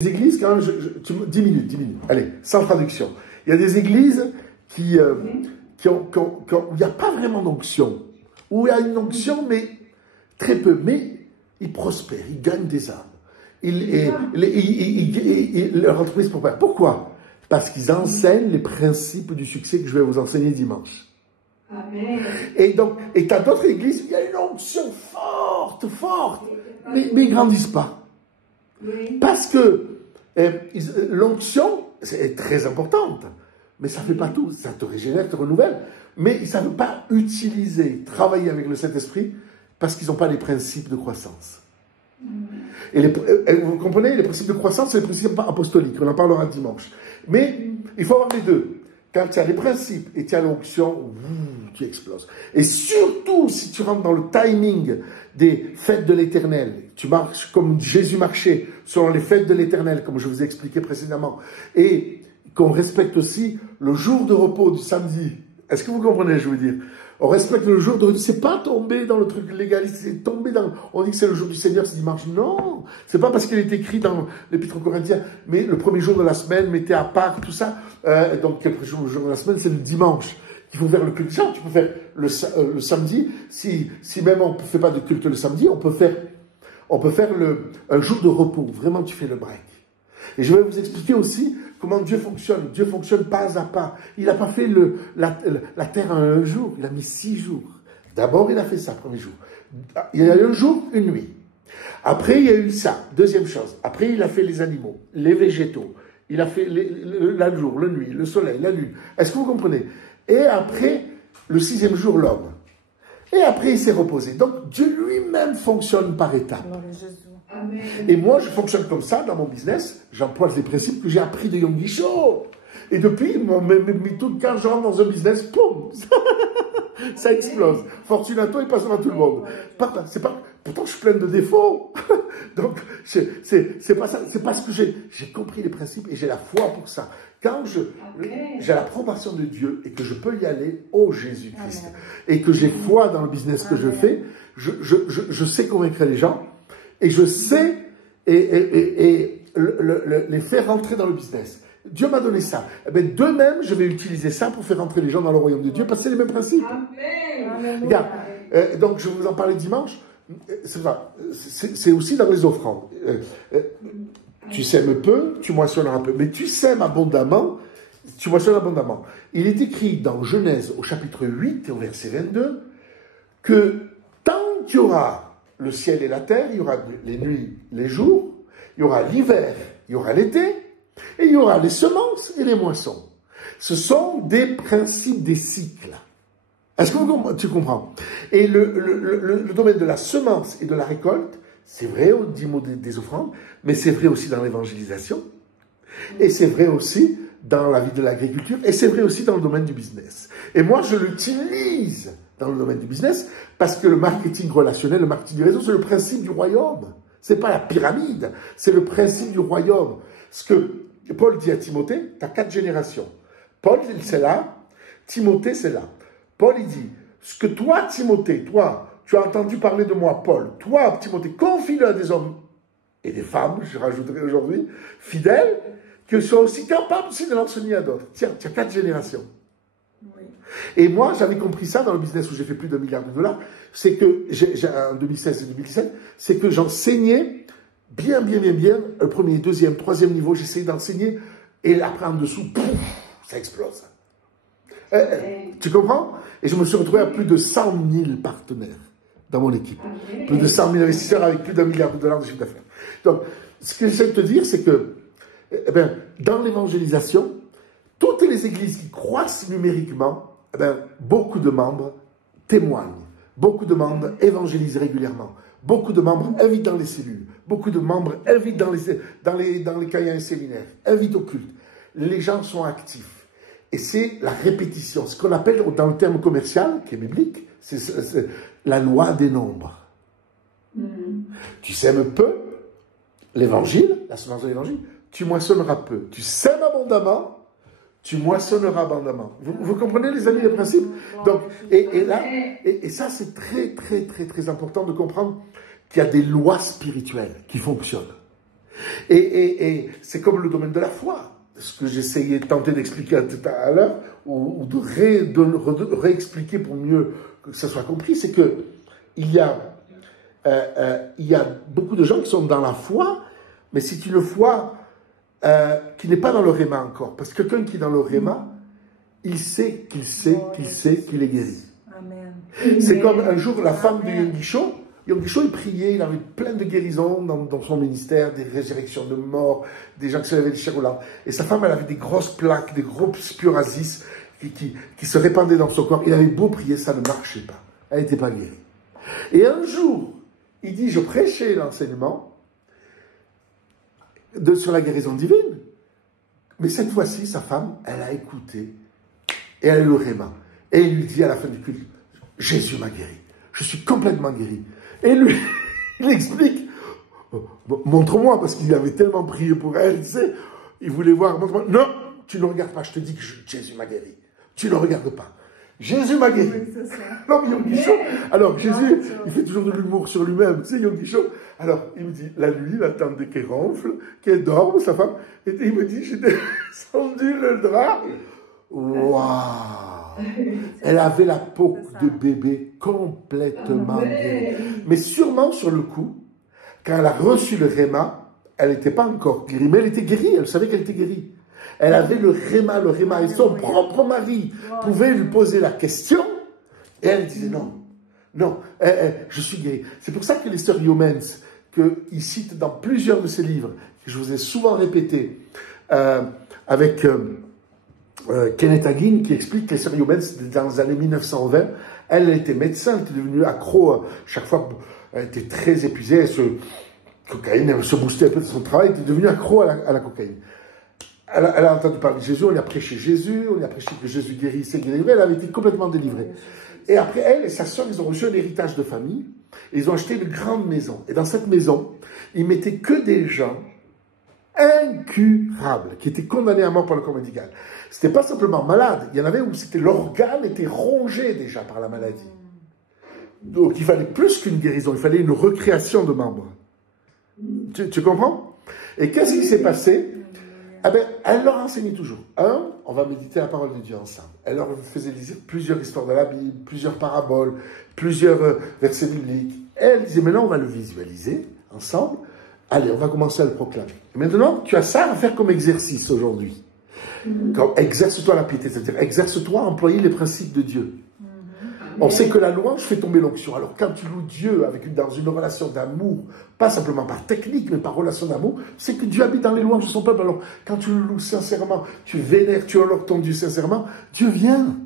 Les églises, quand même, 10 minutes, 10 minutes, allez, sans traduction. Il y a des églises où il n'y a pas vraiment d'onction, où il y a une onction, mais très peu, mais ils prospèrent, ils gagnent des âmes. Leur entreprise prospère. Pourquoi? Parce qu'ils enseignent les principes du succès que je vais vous enseigner dimanche. Amen. Et donc, et tu as d'autres églises, il y a une onction forte, mais ils ne grandissent pas. Oui. Parce que l'onction est très importante, mais ça ne fait pas tout. Ça te régénère, te renouvelle, mais ils ne savent pas utiliser, travailler avec le Saint-Esprit parce qu'ils n'ont pas les principes de croissance. Et vous comprenez, les principes de croissance, c'est les principes apostoliques, on en parlera dimanche. Mais il faut avoir les deux. Quand tu as les principes et tu as l'onction, tu exploses. Et surtout, si tu rentres dans le timing des fêtes de l'Éternel, tu marches comme Jésus marchait selon les fêtes de l'Éternel, comme je vous ai expliqué précédemment, et qu'on respecte aussi le jour de repos du samedi. Est-ce que vous comprenez, je veux dire? On respecte le jour de repos. C'est pas tomber dans le truc légaliste, c'est tomber dans... On dit que c'est le jour du Seigneur, c'est dimanche. Non, c'est pas parce qu'il est écrit dans l'Épître aux Corinthiens, mais le premier jour de la semaine, mettez à part tout ça. Donc, le jour de la semaine, c'est le dimanche. Il faut faire le culte. Tu peux faire le samedi. Si même on ne fait pas de culte le samedi, on peut faire un jour de repos. Vraiment, tu fais le break. Et je vais vous expliquer aussi comment Dieu fonctionne. Dieu fonctionne pas à pas. Il n'a pas fait la terre en un jour. Il a mis 6 jours. D'abord, il a fait ça, premier jour. Il y a eu un jour, une nuit. Après, il y a eu ça. Deuxième chose. Après, il a fait les animaux, les végétaux. Il a fait le jour, la nuit, le soleil, la lune. Est-ce que vous comprenez? Et après, le 6e jour, l'homme. Et après, il s'est reposé. Donc, Dieu lui-même fonctionne par étapes. Amen. Et moi, je fonctionne comme ça dans mon business. J'emploie les principes que j'ai appris de Yonggi Cho. Et depuis, quand je rentre dans un business, poum, ça explose. Fortunato, il passera à tout le monde. Pourtant, je suis plein de défauts. Donc, c'est pas ça. C'est parce que j'ai compris les principes et j'ai la foi pour ça. Quand j'ai l'approbation de Dieu et que je peux y aller, oh Jésus-Christ, et que j'ai foi dans le business que je fais, je sais convaincre les gens et je sais les faire rentrer dans le business. Dieu m'a donné ça. Eh bien, de même, je vais utiliser ça pour faire rentrer les gens dans le royaume de Dieu parce que c'est les mêmes principes. Amen. Regarde, donc je vais vous en parler dimanche. C'est aussi dans les offrandes. Tu sèmes peu, tu moissonneras peu. Mais tu sèmes abondamment, tu moissonnes abondamment. Il est écrit dans Genèse au chapitre 8 et au verset 22 que tant qu'il y aura le ciel et la terre, il y aura les nuits, les jours, il y aura l'hiver, il y aura l'été, et il y aura les semences et les moissons. Ce sont des principes, des cycles. Est-ce que tu comprends? Et le domaine de la semence et de la récolte, c'est vrai au niveau des offrandes, mais c'est vrai aussi dans l'évangélisation, et c'est vrai aussi dans la vie de l'agriculture, et c'est vrai aussi dans le domaine du business. Et moi, je l'utilise dans le domaine du business, parce que le marketing relationnel, le marketing du réseau, c'est le principe du royaume. C'est pas la pyramide, c'est le principe du royaume. Ce que Paul dit à Timothée, tu as 4 générations. Paul, c'est là, Timothée, c'est là. Paul, il dit, ce que toi, Timothée, toi, tu as entendu parler de moi, Paul, toi, Timothée, confie-le à des hommes et des femmes, je rajouterai aujourd'hui, fidèles, qui soient aussi capables aussi de l'enseigner à d'autres. Tiens, tu as 4 générations. Oui. Et moi, j'avais compris ça dans le business où j'ai fait plus d'1 milliard de dollars, c'est que, en 2016 et 2017, c'est que j'enseignais bien, le premier, deuxième, troisième niveau, j'essayais d'enseigner, et après en dessous, pouf, ça explose. Tu comprends? Et je me suis retrouvé à plus de 100 000 partenaires dans mon équipe. Plus de 100 000 investisseurs avec plus d'1 milliard de dollars de chiffre d'affaires. Donc, ce que j'essaie de te dire, c'est que, dans l'évangélisation, toutes les églises qui croissent numériquement, beaucoup de membres témoignent. Beaucoup de membres évangélisent régulièrement. Beaucoup de membres invitent dans les cellules. Beaucoup de membres invitent dans les cahiers et séminaires. Invitent au culte. Les gens sont actifs. Et c'est la répétition. Ce qu'on appelle, dans le terme commercial, qui est biblique, c'est la loi des nombres. Tu sèmes peu, l'évangile, la semence de l'évangile, tu moissonneras peu. Tu sèmes abondamment, tu moissonneras abondamment. Vous comprenez, les amis, le principe? Donc, et ça, c'est très important de comprendre qu'il y a des lois spirituelles qui fonctionnent. Et c'est comme le domaine de la foi. Ce que j'essayais de tenter d'expliquer tout à l'heure, ou de réexpliquer pour mieux que ça soit compris, c'est que il y a beaucoup de gens qui sont dans la foi, mais c'est une foi qui n'est pas dans le réma encore. Parce que quelqu'un qui est dans le réma, il sait qu'il est guéri. Amen. C'est comme un jour la femme de Yonggi Cho. Yonggi Cho, il priait, il avait plein de guérisons dans son ministère, des résurrections de morts, des gens qui se levaient des chairs. Et sa femme, elle avait des grosses plaques, des gros spurasis qui se répandaient dans son corps. Il avait beau prier, ça ne marchait pas. Elle n'était pas guérie. Et un jour, il dit, je prêchais l'enseignement sur la guérison divine. Mais cette fois-ci, sa femme, elle a écouté et elle a eu le réma. Et il lui dit à la fin du culte, Jésus m'a guéri. Je suis complètement guéri. Et lui, il explique, montre-moi, parce qu'il avait tellement prié pour elle, tu sais, il voulait voir, montre-moi. Non, tu ne regardes pas, je te dis que Jésus m'a guéri. Tu ne regardes pas. Jésus m'a guéri. Oui, Non, mais Yonggi Cho, alors Jésus, il fait toujours de l'humour sur lui-même, tu sais, Yonggi Cho. Alors, il me dit, la nuit, il attendait qu'elle ronfle, qu'elle dorme, sa femme, et il me dit, j'ai descendu le drap. Waouh! Elle avait la peau de bébé complètement guérie. Mais sûrement, sur le coup, quand elle a reçu le réma, elle n'était pas encore guérie, mais elle était guérie, elle savait qu'elle était guérie. Elle avait le réma, et son propre mari pouvait lui poser la question, et elle disait non, je suis guérie. C'est pour ça que les sœurs Youmens, qu'il cite dans plusieurs de ses livres, que je vous ai souvent répété, avec Kenneth Hagin, qui explique que les sœurs Youmens, dans les années 1920, elle était médecin, elle était devenue accro, chaque fois, elle était très épuisée, elle se boostait un peu de son travail, elle était devenue accro à la cocaïne. Elle a entendu parler de Jésus, on lui a prêché Jésus, on lui a prêché que Jésus guérissait, elle avait été complètement délivrée. Et après, elle et sa sœur, ils ont reçu un héritage de famille, et ils ont acheté une grande maison. Et dans cette maison, ils mettaient que des gens incurables, qui étaient condamnés à mort par le corps médical. C'était pas simplement malade, il y en avait où l'organe était rongé déjà par la maladie. Donc il fallait plus qu'une guérison, il fallait une recréation de membres. Tu comprends? Et qu'est-ce qui s'est passé? Ah ben, elle leur enseignait toujours. On va méditer la parole de Dieu ensemble. Elle leur faisait lire plusieurs histoires de la Bible, plusieurs paraboles, plusieurs versets bibliques. Et elle disait, maintenant on va le visualiser ensemble. Allez, on va commencer à le proclamer. Et maintenant, tu as ça à faire comme exercice aujourd'hui. Exerce-toi la piété, c'est-à-dire exerce-toi à employer les principes de Dieu. On sait que la louange fait tomber l'onction. Alors quand tu loues Dieu dans une relation d'amour, pas simplement par technique, mais par relation d'amour, c'est que Dieu habite dans les louanges de son peuple. Alors quand tu le loues sincèrement, tu vénères, tu honores ton Dieu sincèrement, Dieu vient.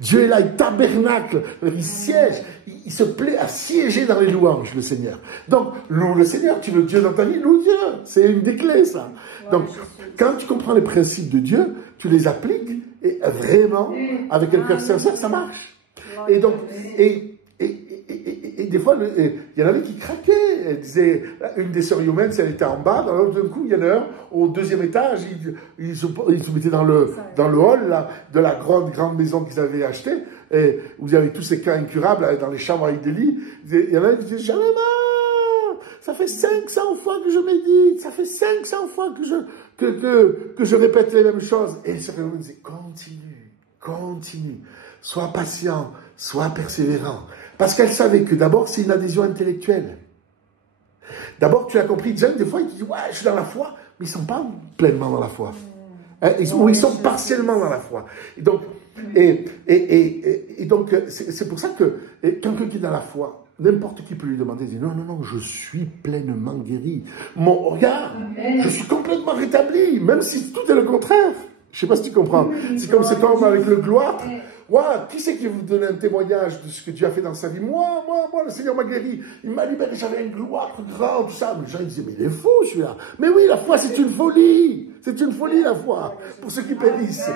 Dieu est là, il tabernacle, il siège, il se plaît à siéger dans les louanges, le Seigneur. Donc, loue le Seigneur, tu veux Dieu dans ta vie, loue Dieu. C'est une des clés, ça. Donc, quand tu comprends les principes de Dieu, tu les appliques, et vraiment, avec un cœur sincère, ça marche. Et donc, et des fois, il y en avait qui craquaient. Elle disait, une des sœurs Youmens, elle était en bas, alors d'un coup, il y en a un, au deuxième étage, ils se mettaient dans le hall là, de la grande maison qu'ils avaient achetée, et où il y avait tous ces cas incurables, dans les chambres avec des lits. Il y en a qui disaient, j'en ai marre, ça fait 500 fois que je médite, ça fait 500 fois que je répète les mêmes choses. Et les sœurs Youmens disaient, continue. Sois patient, sois persévérant. Parce qu'elle savait que d'abord, c'est une adhésion intellectuelle. D'abord, tu as compris, des fois, ils disent, ouais, je suis dans la foi, mais ils ne sont pas pleinement dans la foi. Ils sont partiellement dans la foi. Et donc, c'est pour ça que quelqu'un qui est dans la foi, n'importe qui peut lui demander, il dit, non, je suis pleinement guéri. Regarde, je suis complètement rétabli, même si tout est le contraire. Je ne sais pas si tu comprends. C'est comme avec le gloire. Qui c'est qui vous donne un témoignage de ce que Dieu a fait dans sa vie? Moi, le Seigneur m'a guéri. Il m'a libéré, j'avais une gloire grande, tout ça. Mais les gens, ils disaient, mais il est fou, celui-là. Mais oui, la foi, c'est une folie. C'est une folie, la foi. Pour ceux qui périssent.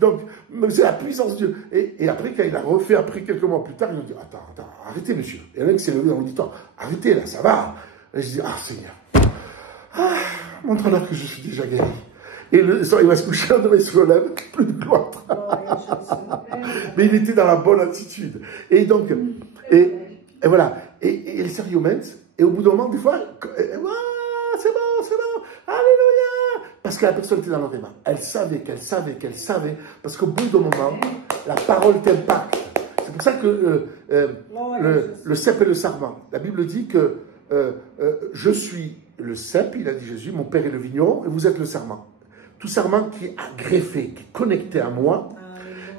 Donc, c'est la puissance de Dieu. Et après, quand il a refait, quelques mois plus tard, ils ont dit, attends, arrêtez, monsieur. Et là, il s'est levé dans l'auditoire. Arrêtez, là, ça va. Et je dis, Seigneur. Montre-leur que je suis déjà guéri. Et le soir, il va se coucher, demain il se relève, plus de gloire. Mais il était dans la bonne attitude. Et donc, et voilà. Et les sœurs Youmens, et au bout d'un moment, des fois, c'est bon, c'est bon, alléluia. Parce que la personne était dans le réma. Elle savait qu'elle savait qu'elle savait, parce qu'au bout d'un moment, la parole t'impacte. C'est pour ça que le cep et le sarment, la Bible dit que je suis le cep, il a dit Jésus, mon Père est le vigneron, et vous êtes le sarment. Tout sarment qui est greffé, qui est connecté à moi.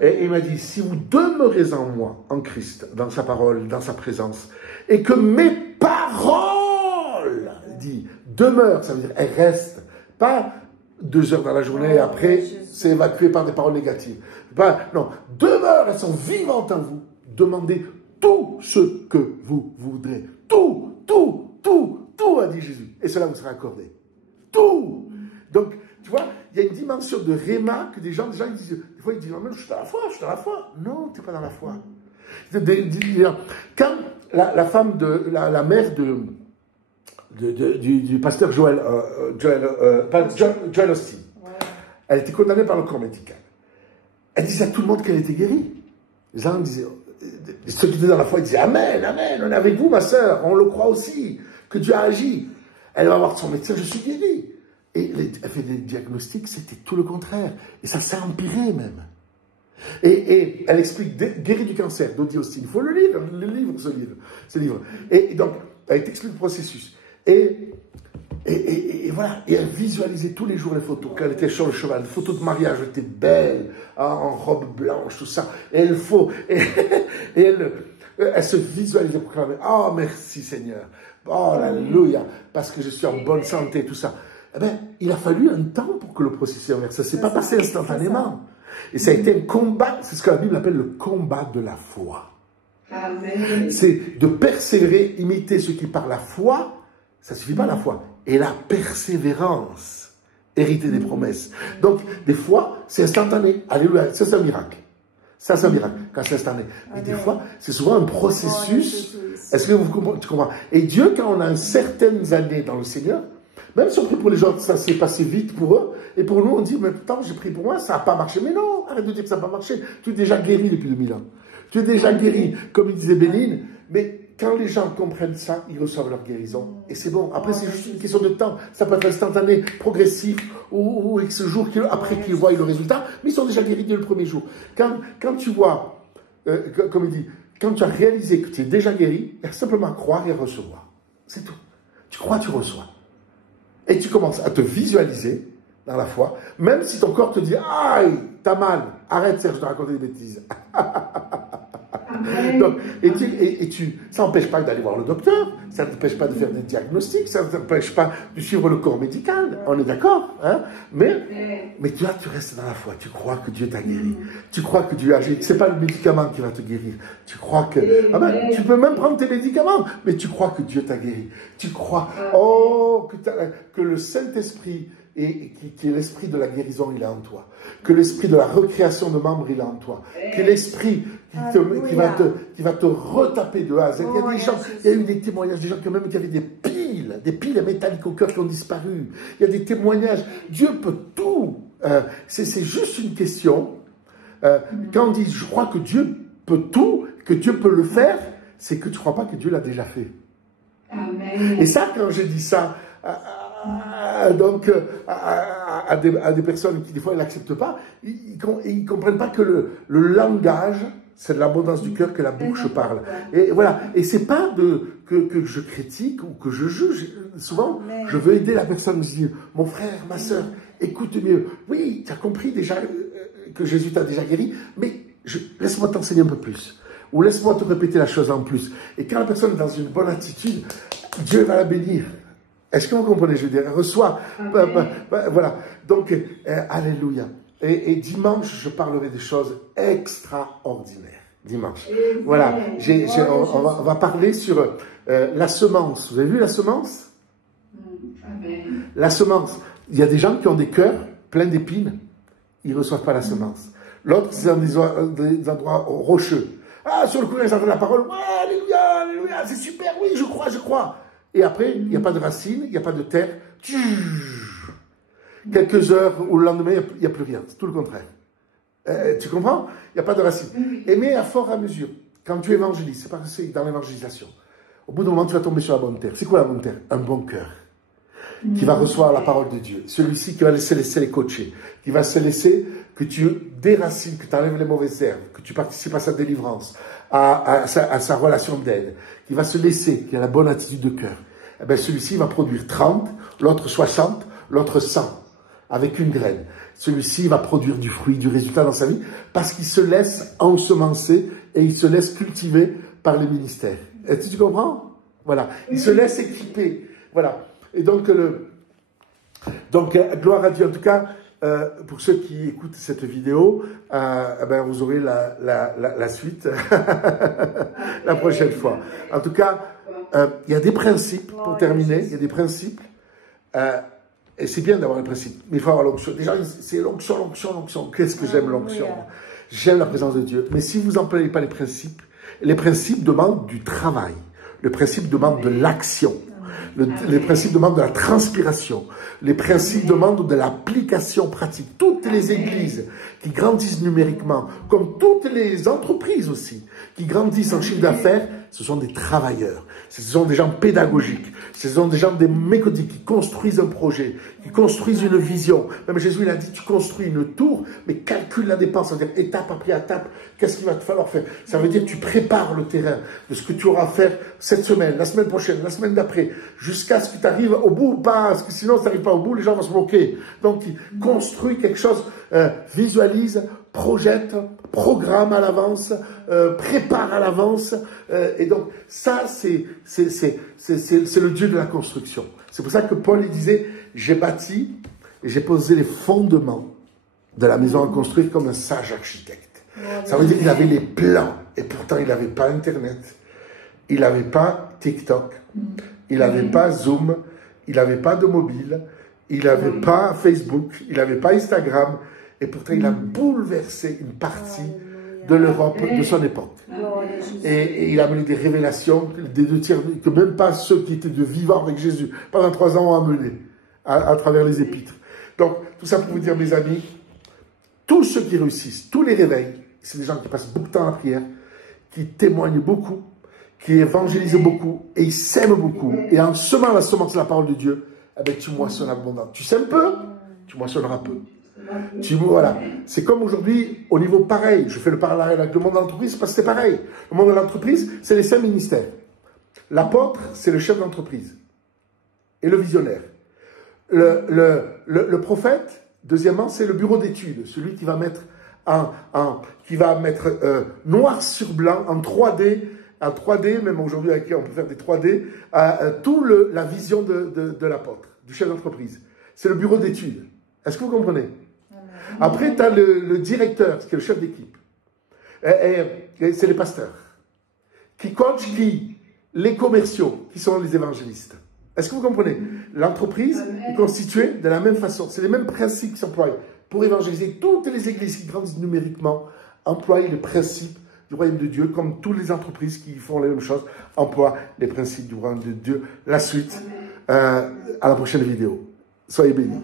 Et il m'a dit, si vous demeurez en moi, en Christ, dans sa parole, dans sa présence, et que mes paroles, dit, demeurent, ça veut dire, elles restent, pas 2 heures dans la journée, et après, c'est évacué par des paroles négatives. Pas, non, demeurent, elles sont vivantes en vous. Demandez tout ce que vous voudrez. Tout, a dit Jésus. Et cela vous sera accordé. Tout. Donc, tu vois, il y a une dimension de réma que des gens ils disent, des fois ils disent, je suis dans la foi, je suis dans la foi. Non, tu n'es pas dans la foi. Quand la femme la mère du pasteur Joel Osteen, elle était condamnée par le corps médical. Elle disait à tout le monde qu'elle était guérie. Les gens disaient, ceux qui étaient dans la foi, ils disaient, Amen, Amen, on est avec vous, ma sœur, on le croit aussi, que Dieu a agi. Elle va voir son médecin, je suis guérie. Et elle fait des diagnostics, c'était tout le contraire. Et ça s'est empiré même. Et elle explique, guérie du cancer, d'Odie Austin. Il faut le lire, ce livre. Et donc, elle t'explique le processus. Et voilà, et elle visualisait tous les jours les photos, quand elle était sur le cheval, les photos de mariage, elle était belle, en robe blanche, tout ça. Et elle se visualisait pour clamer, oh merci Seigneur, oh alléluia, parce que je suis en bonne santé, tout ça. Eh bien, il a fallu un temps pour que le processus inverse. Ça ne s'est pas passé instantanément. Et ça a été un combat, c'est ce que la Bible appelle le combat de la foi. C'est de persévérer, imiter ceux qui par la foi, ça ne suffit pas la foi, et la persévérance, hériter des promesses. Donc, des fois, c'est instantané. Alléluia, ça c'est un miracle. Ça c'est un miracle, quand c'est instantané. Mais des fois, c'est souvent un processus. Est-ce que tu comprends? Et Dieu, quand on a certaines années dans le Seigneur, même si on prie pour les autres, ça s'est passé vite pour eux. Et pour nous, on dit, mais putain, j'ai prié pour moi, ça n'a pas marché. Mais non, arrête de dire que ça n'a pas marché. Tu es déjà guéri depuis 2000 ans. Tu es déjà guéri, comme il disait Béline. Mais quand les gens comprennent ça, ils reçoivent leur guérison. Et c'est bon. Après, c'est juste une question de temps. Ça peut être instantané, progressif, ou X jours après qu'ils voient le résultat. Mais ils sont déjà guéris dès le premier jour. Quand tu vois, comme il dit, quand tu as réalisé que tu es déjà guéri, il y a simplement à croire et à recevoir. C'est tout. Tu crois, tu reçois. Et tu commences à te visualiser dans la foi, même si ton corps te dit « Aïe, t'as mal, arrête Serge de raconter des bêtises. » Donc, ça n'empêche pas d'aller voir le docteur, ça ne t'empêche pas de faire des diagnostics, ça ne t'empêche pas de suivre le corps médical, on est d'accord, hein? Mais tu restes dans la foi, tu crois que Dieu t'a guéri, tu crois que Dieu a agi, ce n'est pas le médicament qui va te guérir, tu crois que, tu peux même prendre tes médicaments, mais tu crois que Dieu t'a guéri, tu crois, que le Saint-Esprit, qui est l'esprit de la guérison, il est en toi. Que l'esprit de la recréation de membres, il est en toi. Que l'esprit qui va te retaper de A à Z. Il y a eu des témoignages, des gens qui avaient des piles métalliques au cœur qui ont disparu. Il y a des témoignages. Dieu peut tout. C'est juste une question. Quand on dit, je crois que Dieu peut tout, que Dieu peut le faire, c'est que tu ne crois pas que Dieu l'a déjà fait. Amen. Et ça, quand je dis ça, à des personnes qui des fois n'acceptent pas, ils ne comprennent pas que le langage, c'est de l'abondance du cœur que la bouche parle. Et voilà. Et c'est pas que je critique ou que je juge. Souvent, je veux aider la personne. Je dis, mon frère, ma soeur, écoute mieux. Oui, tu as compris déjà que Jésus t'a déjà guéri, mais laisse-moi t'enseigner un peu plus. Ou laisse-moi te répéter la chose en plus. Et quand la personne est dans une bonne attitude, Dieu va la bénir. Est-ce que vous comprenez? Je veux dire, elle reçoit. Voilà. Donc, alléluia. Et dimanche, je parlerai des choses extraordinaires. Dimanche. Voilà. On va parler sur la semence. Vous avez vu la semence? La semence. Il y a des gens qui ont des cœurs pleins d'épines. Ils ne reçoivent pas la semence. L'autre, c'est dans des endroits rocheux. Ah, sur le coup, ils entendent la parole. Ouais, alléluia, alléluia, c'est super, oui, je crois. Et après, il n'y a pas de racines, il n'y a pas de terre. Quelques heures ou le lendemain, il n'y a plus rien. C'est tout le contraire. Tu comprends? Il n'y a pas de racines. Mais à fort à mesure, quand tu évangélises, c'est dans l'évangélisation. Au bout d'un moment, tu vas tomber sur la bonne terre. C'est quoi la bonne terre? Un bon cœur. qui va recevoir la parole de Dieu. Celui-ci qui va se laisser les coacher, qui va se laisser que tu déracines, que tu enlèves les mauvaises herbes, que tu participes à sa délivrance, à sa relation d'aide, qui va se laisser, qui a la bonne attitude de cœur. Eh bien, celui-ci va produire 30, l'autre 60, l'autre 100, avec une graine. Celui-ci va produire du fruit, du résultat dans sa vie, parce qu'il se laisse ensemencer et il se laisse cultiver par les ministères. Est-ce que tu comprends? Voilà. Il se laisse équiper. Voilà. Et donc, gloire à Dieu. En tout cas, pour ceux qui écoutent cette vidéo, ben, vous aurez la suite la prochaine fois. En tout cas, il y a des principes, pour terminer, il y a des principes. Et c'est bien d'avoir les principes, mais il faut avoir l'onction. Déjà, c'est l'onction, l'onction, l'onction. Qu'est-ce que j'aime l'onction? J'aime la présence de Dieu. Mais si vous n'employez pas les principes demandent du travail. Le principe demande de l'action. Les principes demandent de la transpiration. Les principes demandent de l'application pratique. Toutes les églises qui grandissent numériquement, comme toutes les entreprises aussi, qui grandissent en chiffre d'affaires, ce sont des travailleurs. Ce sont des gens pédagogiques. Ce sont des gens méthodiques qui construisent un projet, qui construisent une vision. Même Jésus, il a dit, tu construis une tour, mais calcule la dépense. C'est-à-dire, étape après étape, qu'est-ce qu'il va te falloir faire? Ça veut dire, tu prépares le terrain de ce que tu auras à faire cette semaine, la semaine prochaine, la semaine d'après, jusqu'à ce que tu arrives au bout ou pas, parce que sinon, si tu n'arrives pas au bout, les gens vont se bloquer. Donc, construis quelque chose, visualise, projette, programme à l'avance, prépare à l'avance. Et donc, ça, c'est le Dieu de la construction. C'est pour ça que Paul, il disait, j'ai bâti et j'ai posé les fondements de la maison à construire comme un sage architecte. Ça veut dire qu'il avait les plans. Et pourtant, il n'avait pas Internet. Il n'avait pas TikTok. Il n'avait pas Zoom. Il n'avait pas de mobile. Il n'avait pas Facebook. Il n'avait pas Instagram. Et pourtant, il a bouleversé une partie de l'Europe de son époque. Et il a amené des révélations, des 2/3, que même pas ceux qui étaient de vivants avec Jésus pendant 3 ans ont amené à travers les épîtres. Donc, tout ça pour vous dire, mes amis, tous ceux qui réussissent, tous les réveils, c'est des gens qui passent beaucoup de temps à la prière, qui témoignent beaucoup, qui évangélisent beaucoup, et ils sèment beaucoup. Et en semant la semence de la parole de Dieu, eh bien, tu moissonnes abondamment. Tu sèmes peu, tu moissonneras peu. Voilà. C'est comme aujourd'hui, au niveau pareil, je fais le parallèle avec le monde de l'entreprise parce que c'est pareil. Le monde de l'entreprise, c'est les 5 ministères. L'apôtre, c'est le chef d'entreprise et le visionnaire. Le prophète, deuxièmement, c'est le bureau d'études, celui qui va mettre, noir sur blanc, en 3D, même aujourd'hui avec qui on peut faire des 3D, la vision de l'apôtre, du chef d'entreprise. C'est le bureau d'études. Est-ce que vous comprenez? Après, tu as le directeur, qui est le chef d'équipe. Et c'est les pasteurs. Qui coachent qui? Les commerciaux, qui sont les évangélistes. Est-ce que vous comprenez? L'entreprise est constituée de la même façon. C'est les mêmes principes qui s'emploient pour évangéliser. Toutes les églises qui grandissent numériquement emploient les principes du royaume de Dieu, comme toutes les entreprises qui font les mêmes choses emploient les principes du royaume de Dieu. La suite, à la prochaine vidéo. Soyez bénis.